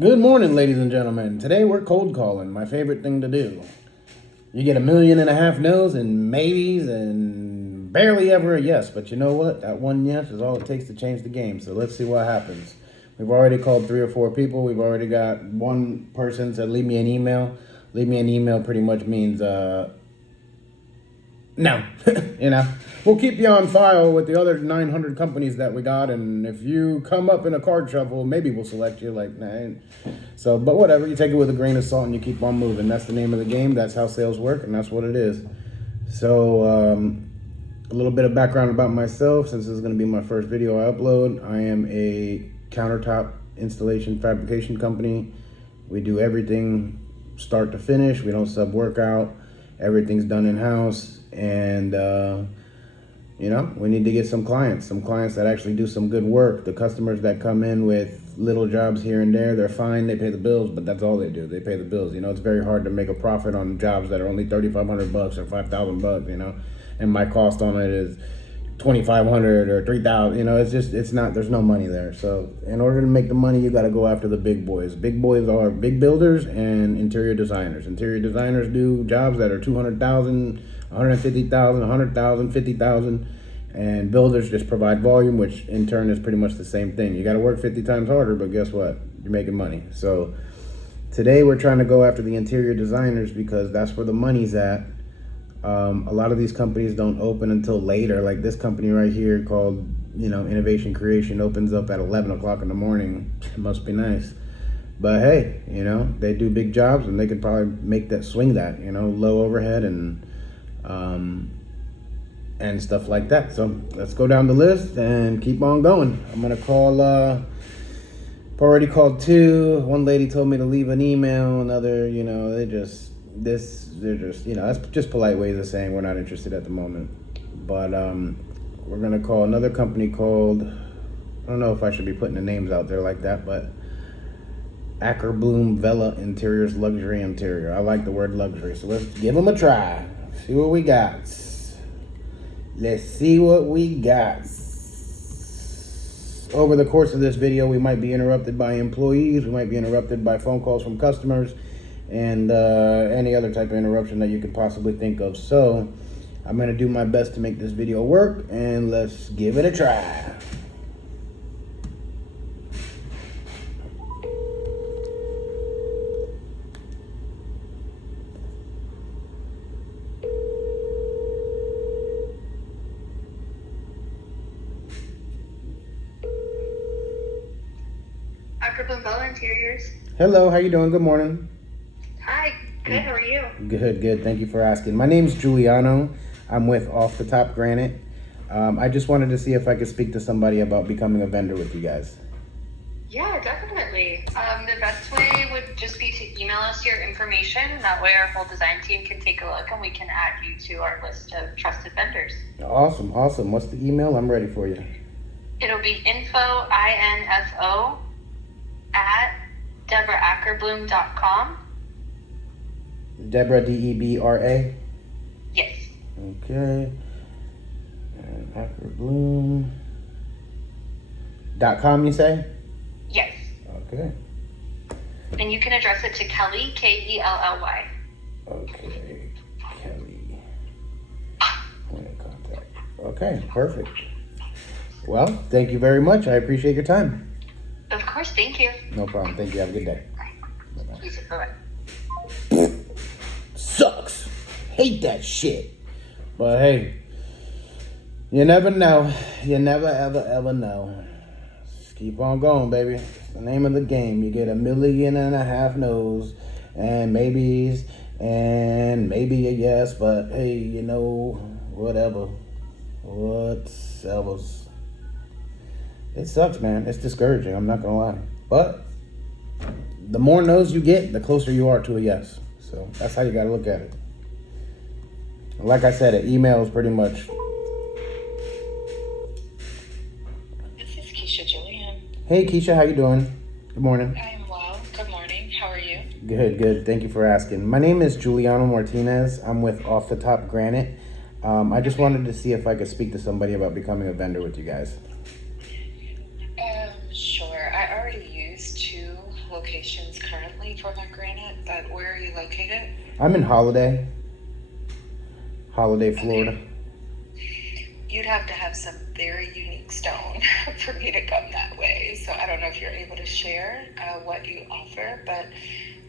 Good morning, ladies and gentlemen. Today we're cold calling, my favorite thing to do. You get 1.5 million no's and maybes and barely ever a yes, but you know what? That one yes is all it takes to change the game, so let's see what happens. We've already called 3 or 4 people. We've already got one person said, leave me an email. Leave me an email pretty much means, no, we'll keep you on file with the other 900 companies that we got, and if you come up in a card shuffle, maybe we'll select you. Like, nah. So, but whatever, you take it with a grain of salt and you keep on moving. That's the name of the game. That's how sales work, and that's what it is. So, a little bit of background about myself, since this is going to be my first video I upload. I am a countertop installation fabrication company. We do everything start to finish. We don't sub work out. Everything's done in-house, and we need to get some clients that actually do some good work. The customers that come in with little jobs here and there, they're fine, they pay the bills, but that's all they do. They pay the bills. It's very hard to make a profit on jobs that are only $3,500 or $5,000, and my cost on it is $2,500 or $3,000. It's not, there's no money there. So in order to make the money, you got to go after the big boys. Big boys are big builders and interior designers. Interior designers do jobs that are $200,000, $150,000, $100,000, $50,000, and builders just provide volume, which in turn is pretty much the same thing. You got to work 50 times harder, but guess what? You're making money. So today we're trying to go after the interior designers because that's where the money's at. A lot of these companies don't open until later. Like this company right here called, Innovation Creation opens up at 11 o'clock in the morning. It must be nice. But hey, they do big jobs and they could probably make that low overhead and stuff like that. So let's go down the list and keep on going. I'm going to call, I've already called 2. One lady told me to leave an email. Another, they're just, that's just polite ways of saying we're not interested at the moment. But we're gonna call another company called, I don't know if I should be putting the names out there like that, but Ackerbloom Vela Interiors Luxury Interior. I like the word luxury, so let's give them a try. See what we got. Let's see what we got. Over the course of this video, we might be interrupted by employees. We might be interrupted by phone calls from customers and any other type of interruption that you could possibly think of. So I'm going to do my best to make this video work, and let's give it a try. Ackerbloom Vela Interiors. Hello, how you doing? Good morning. Hi, good, how are you? Good. Thank you for asking. My name's Giuliano. I'm with Off the Top Granite. I just wanted to see if I could speak to somebody about becoming a vendor with you guys. Yeah, definitely. The best way would just be to email us your information. That way our whole design team can take a look and we can add you to our list of trusted vendors. Awesome. What's the email? I'm ready for you. It'll be info at DeborahAckerbloom.com. Deborah, Debra? Yes. Okay. And Ackerbloom.com, you say? Yes. Okay. And you can address it to Kelly, Kelly. Okay. Kelly. Point of contact. Okay, perfect. Well, thank you very much. I appreciate your time. Of course, thank you. No problem. Thank you. Have a good day. Bye-bye. You too. Bye-bye. Sucks. Hate that shit. But hey, you never know. You never, ever know. Just keep on going, baby. It's the name of the game. You get 1.5 million no's and maybes and maybe a yes, but hey, whatever. Whatever. It sucks, man. It's discouraging. I'm not gonna lie. But the more no's you get, the closer you are to a yes. So that's how you gotta look at it. Like I said, an email is pretty much. This is Keisha Julian. Hey Keisha, how you doing? Good morning. I am well. Good morning. How are you? Good. Thank you for asking. My name is Giuliano Martinez. I'm with Off the Top Granite. I just wanted to see if I could speak to somebody about becoming a vendor with you guys. Sure. I already used 2 locations currently for my granite, but where are you located? I'm in Holiday, Florida. You'd have to have some very unique stone for me to come that way. So I don't know if you're able to share what you offer, but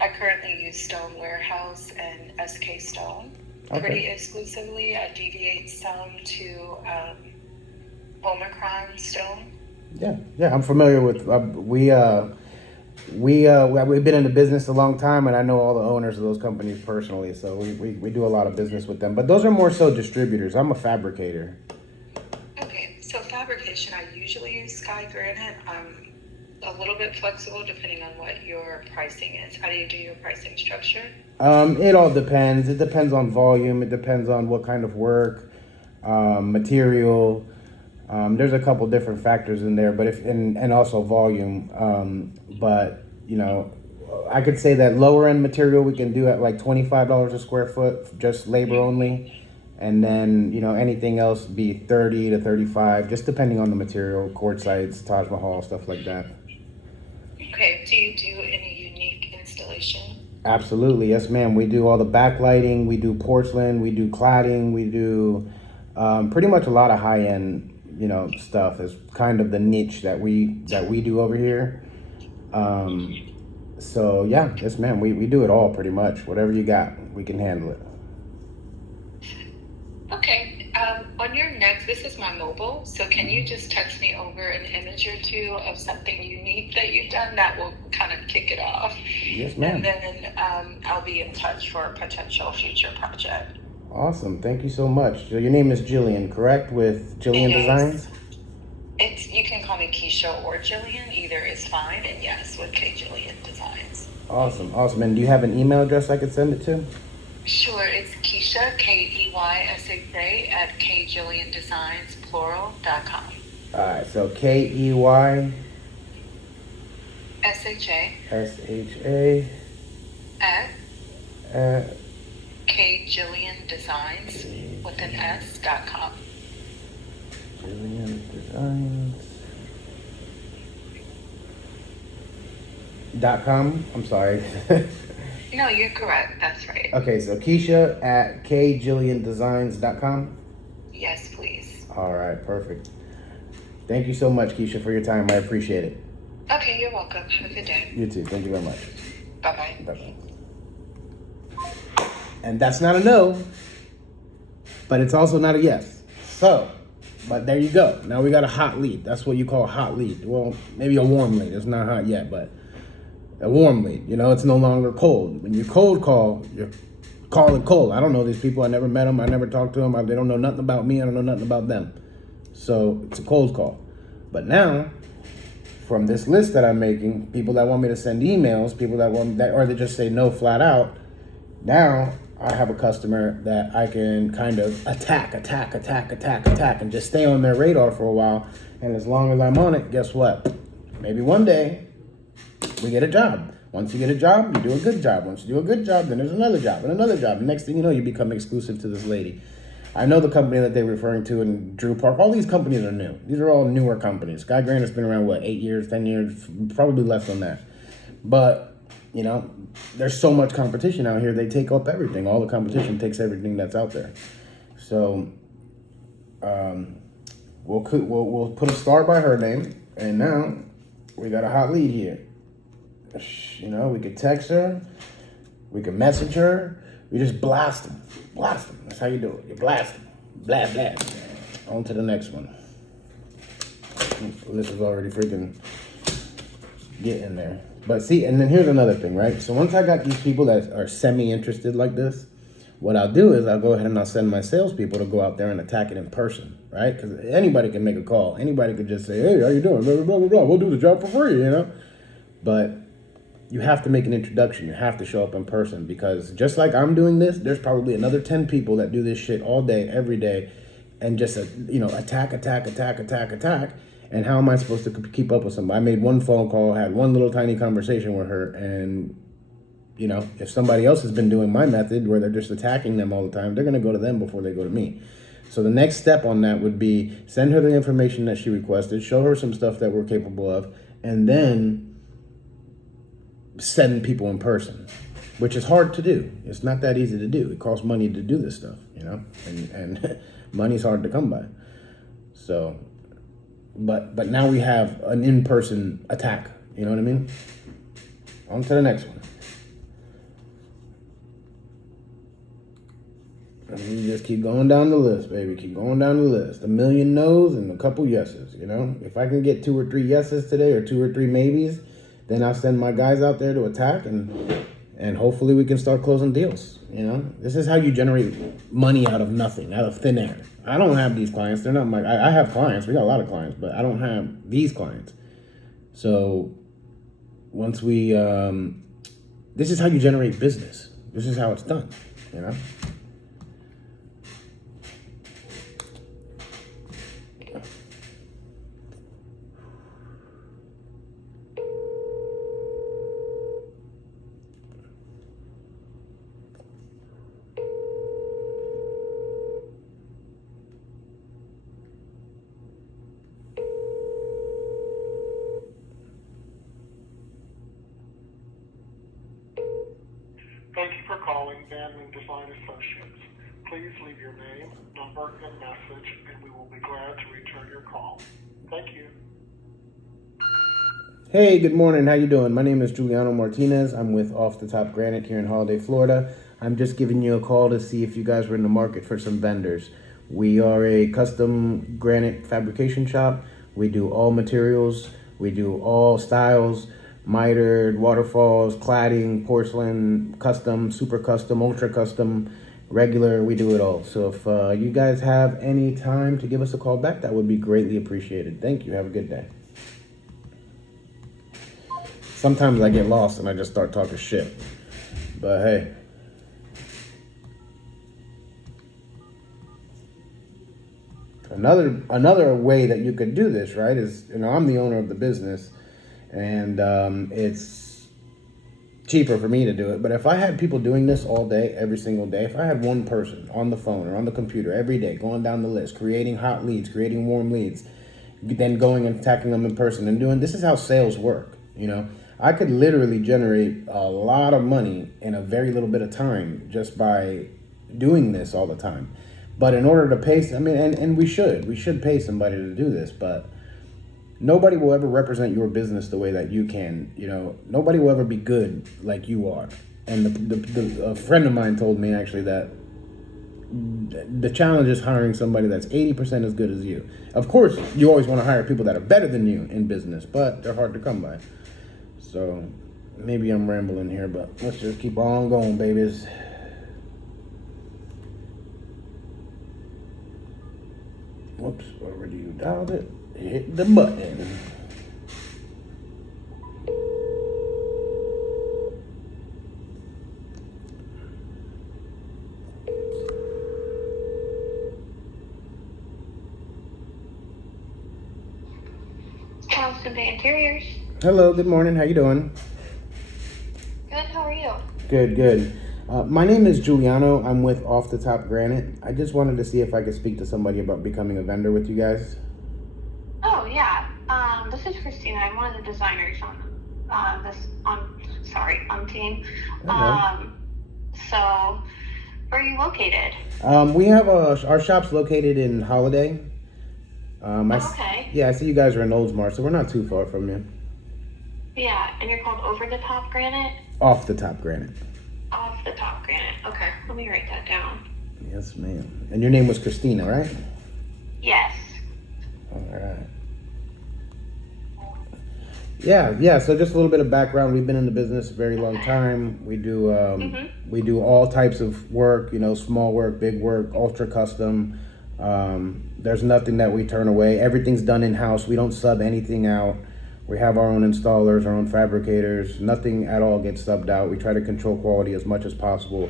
I currently use Stone Warehouse and SK Stone pretty exclusively. I deviate some to Omicron Stone. Yeah, I'm familiar with. We've been in the business a long time, and I know all the owners of those companies personally. So we do a lot of business with them. But those are more so distributors. I'm a fabricator. Okay, so fabrication, I usually use Sky Granite. I'm a little bit flexible depending on what your pricing is. How do you do your pricing structure? It all depends. It depends on volume. It depends on what kind of work, material. There's a couple different factors in there, but and also volume. But you know, I could say that lower end material we can do at like $25 a square foot, just labor only, and then you know anything else be 30 to 35, just depending on the material, quartzites, Taj Mahal, stuff like that. Okay, do you do any unique installation? Absolutely, yes, ma'am. We do all the backlighting, we do porcelain, we do cladding, we do pretty much a lot of high end, you know, stuff is kind of the niche that we do over here. So yeah, yes, ma'am. We do it all pretty much. Whatever you got, we can handle it. Okay, on your next, this is my mobile, so can you just text me over an image or two of something unique that you've done that will kind of kick it off? Yes, ma'am. And then I'll be in touch for a potential future project. Awesome. Thank you so much. So your name is Jillian, correct? With Jillian Yes. Designs? You can call me Keisha or Jillian, either is fine, and yes, with K Jillian Designs. Awesome. And do you have an email address I could send it to? Sure, it's Keisha, KEYSHA, at KJillianDesignsPlural.com. All right. So KEYSHA SHA at at KJillianDesigns with an S.com. Jillian Designs. .com. I'm sorry. No, you're correct. That's right. Okay, so Keisha at KJillianDesigns.com. Yes, please. All right, perfect. Thank you so much, Keisha, for your time. I appreciate it. Okay, you're welcome. Have a good day. You too. Thank you very much. Bye-bye. Bye-bye. And that's not a no, but it's also not a yes. So, but there you go. Now we got a hot lead. That's what you call a hot lead. Well, maybe a warm lead. It's not hot yet, but a warm lead. You know, it's no longer cold. When you cold call, you're calling cold. I don't know these people. I never met them. I never talked to them. They don't know nothing about me. I don't know nothing about them. So it's a cold call. But now, from this list that I'm making, people that want me to send emails, people that want that, or they just say no flat out. Now I have a customer that I can kind of attack, and just stay on their radar for a while. And as long as I'm on it, guess what? Maybe one day we get a job. Once you get a job, you do a good job. Once you do a good job, then there's another job and another job. And next thing you know, you become exclusive to this lady. I know the company that they're referring to in Drew Park. All these companies are new. These are all newer companies. Sky Granite's been around, 8 years, 10 years, probably less than that. But, you know, there's so much competition out here. They take up everything. All the competition takes everything that's out there. So, we'll put a star by her name. And now we got a hot lead here. You know, we could text her, we could message her, we just blast them. That's how you do it. You blast them. Blast. On to the next one. This is already freaking getting there. But see, and then here's another thing, right? So once I got these people that are semi-interested like this, what I'll do is I'll go ahead and I'll send my salespeople to go out there and attack it in person, right? Because anybody can make a call. Anybody could just say, hey, how you doing? Blah, blah, blah, blah. We'll do the job for free, you know? But you have to make an introduction. You have to show up in person, because just like I'm doing this, there's probably another 10 people that do this shit all day, every day, and just, attack. And how am I supposed to keep up with somebody? I made one phone call, had one little tiny conversation with her, and, you know, if somebody else has been doing my method where they're just attacking them all the time, they're going to go to them before they go to me. So the next step on that would be send her the information that she requested, show her some stuff that we're capable of, and then send people in person, which is hard to do. It's not that easy to do. It costs money to do this stuff, and money's hard to come by. So, but now we have an in-person attack. You know what I mean? On to the next one. And you just keep going down the list, baby. Keep going down the list. A million no's and a couple yeses, If I can get 2 or 3 yeses today or 2 or 3 maybes, then I'll send my guys out there to attack and hopefully we can start closing deals, This is how you generate money out of nothing, out of thin air. I don't have these clients. They're not I have clients. We got a lot of clients, but I don't have these clients. So once we, this is how you generate business. This is how it's done, Thank you for calling Vanman Design Associates. Please leave your name, number, and message, and we will be glad to return your call. Thank you. Hey, good morning. How you doing? My name is Juliano Martinez. I'm with Off the Top Granite here in Holiday, Florida. I'm just giving you a call to see if you guys were in the market for some vendors. We are a custom granite fabrication shop. We do all materials. We do all styles. Mitered, waterfalls, cladding, porcelain, custom, super custom, ultra custom, regular, we do it all. So if you guys have any time to give us a call back, that would be greatly appreciated. Thank you. Have a good day. Sometimes I get lost and I just start talking shit. But hey. Another way that you could do this, right, is, I'm the owner of the business. And it's cheaper for me to do it. But if I had people doing this all day, every single day, if I had one person on the phone or on the computer every day, going down the list, creating hot leads, creating warm leads, then going and attacking them in person and doing, this is how sales work, I could literally generate a lot of money in a very little bit of time just by doing this all the time. But in order to pay, and we should pay somebody to do this, but nobody will ever represent your business the way that you can. Nobody will ever be good like you are. And a friend of mine told me actually that the challenge is hiring somebody that's 80% as good as you. Of course, you always want to hire people that are better than you in business, but they're hard to come by. So maybe I'm rambling here, but let's just keep on going, babies. Whoops, already you dialed it. Hit the button. Charleston Bay Interiors. Hello, good morning. How you doing? Good, how are you? Good. My name is Juliano. I'm with Off the Top Granite. I just wanted to see if I could speak to somebody about becoming a vendor with you guys. Oh, yeah. This is Christina. I'm one of the designers on team. Okay. So where are you located? We have our shop's located in Holiday. Okay. Yeah, I see you guys are in Oldsmar, so we're not too far from you. Yeah, and you're called Over the Top Granite? Off the Top Granite. Off the Top Granite. Okay, let me write that down. Yes, ma'am. And your name was Christina, right? Yes. All right. Yeah. So just a little bit of background. We've been in the business a very long time. We do we do all types of work. Small work, big work, ultra custom. There's nothing that we turn away. Everything's done in house. We don't sub anything out. We have our own installers, our own fabricators. Nothing at all gets subbed out. We try to control quality as much as possible.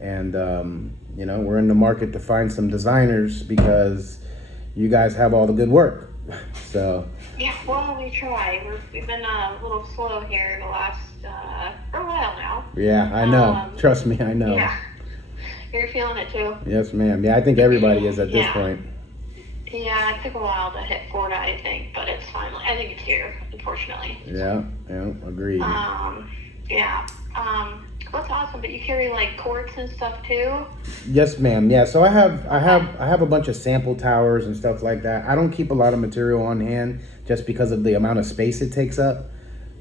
And we're in the market to find some designers because you guys have all the good work. So. Yeah, well, we try. We've been a little slow here the last, for a while now. Yeah, I know. Trust me, I know. Yeah. You're feeling it too? Yes, ma'am. Yeah, I think everybody is at this point. Yeah, it took a while to hit Florida, I think, but it's finally, I think it's here, unfortunately. Yeah, agreed. Yeah. That's awesome. But you carry like cords and stuff too. Yes, ma'am. Yeah, so I have a bunch of sample towers and stuff like that. I don't keep a lot of material on hand just because of the amount of space it takes up.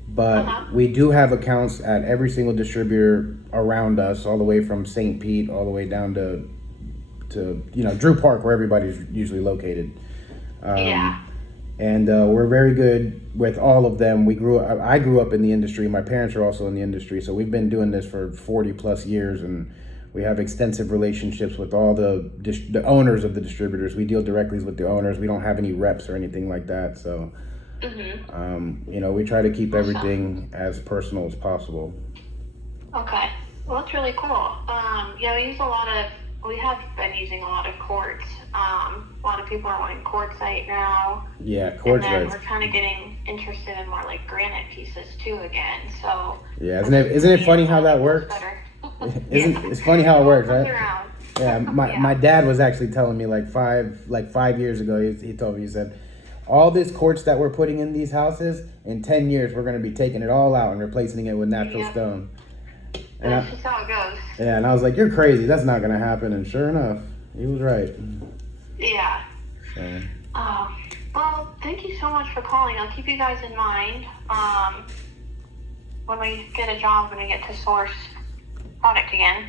But we do have accounts at every single distributor around us, all the way from St. Pete all the way down to Drew Park, where everybody's usually located. Yeah. And we're very good with all of them. I grew up in the industry. My parents are also in the industry, so we've been doing this for 40 plus years, and we have extensive relationships with all the owners of the distributors. We deal directly with the owners. We don't have any reps or anything like that. So, we try to keep everything as personal as possible. Okay. Well, that's really cool. Yeah, we have been using a lot of quartz. A lot of people are wanting quartzite now. Yeah, And quartz then rights. we're kind of getting interested in more like granite pieces too again. So Yeah, isn't it funny how that works? better. It's funny how it works, right? Around. Yeah, my dad was actually telling me like 5 years ago. He told me, he said, all this quartz that we're putting in these houses, in 10 years we're going to be taking it all out and replacing it with natural Yep. stone. That's just how it goes. Yeah, and I was like, you're crazy. That's not going to happen. And sure enough, he was right. Yeah. So, Well, thank you so much for calling. I'll keep you guys in mind. When we get a job, when we get to source product again.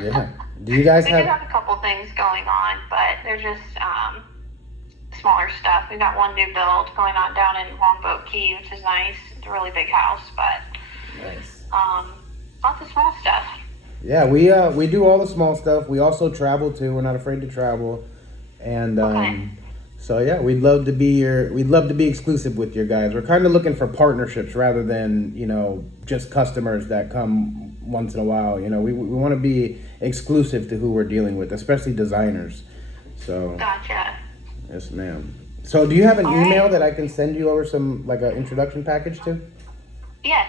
yeah. Do you guys We do have? have a couple things going on, but they're just smaller stuff. We got one new build going on down in Longboat Key, which is nice. It's a really big house, but Nice. lots of small stuff. Yeah, we do all the small stuff. We also travel too. We're not afraid to travel, and Okay. so yeah, we'd love to be exclusive with your guys. We're kind of looking for partnerships rather than just customers that come once in a while. We want to be exclusive to who we're dealing with, especially designers. So Gotcha. yes, ma'am. So do you have an All right. email that I can send you over some like an introduction package to? Yes,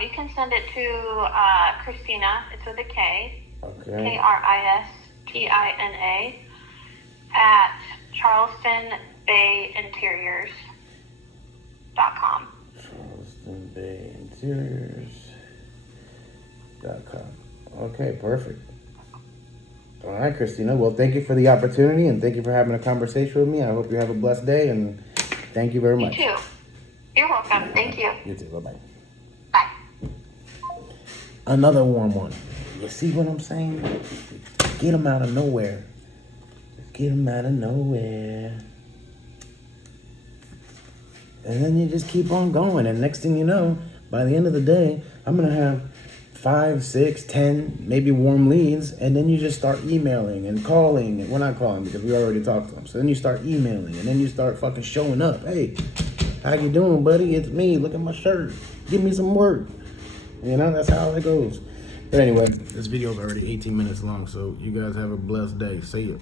you can send it to Christina. It's with a K. Okay. Kristina at CharlestonBayInteriors.com. CharlestonBayInteriors.com. Okay, perfect. All right, Christina. Well, thank you for the opportunity and thank you for having a conversation with me. I hope you have a blessed day and thank you very You much. too. You're welcome. Thank you. You too. Bye-bye. Bye. Another warm one. You see what I'm saying? Get them out of nowhere. Just get them out of nowhere. And then you just keep on going. And next thing you know, by the end of the day, I'm going to have 5, 6, 10, maybe warm leads. And then you just start emailing and calling. We're not calling because we already talked to them. So then you start emailing and then you start fucking showing up. Hey, how you doing, buddy? It's me. Look at my shirt. Give me some work. That's how it goes. But anyway, this video is already 18 minutes long, so you guys have a blessed day. See ya.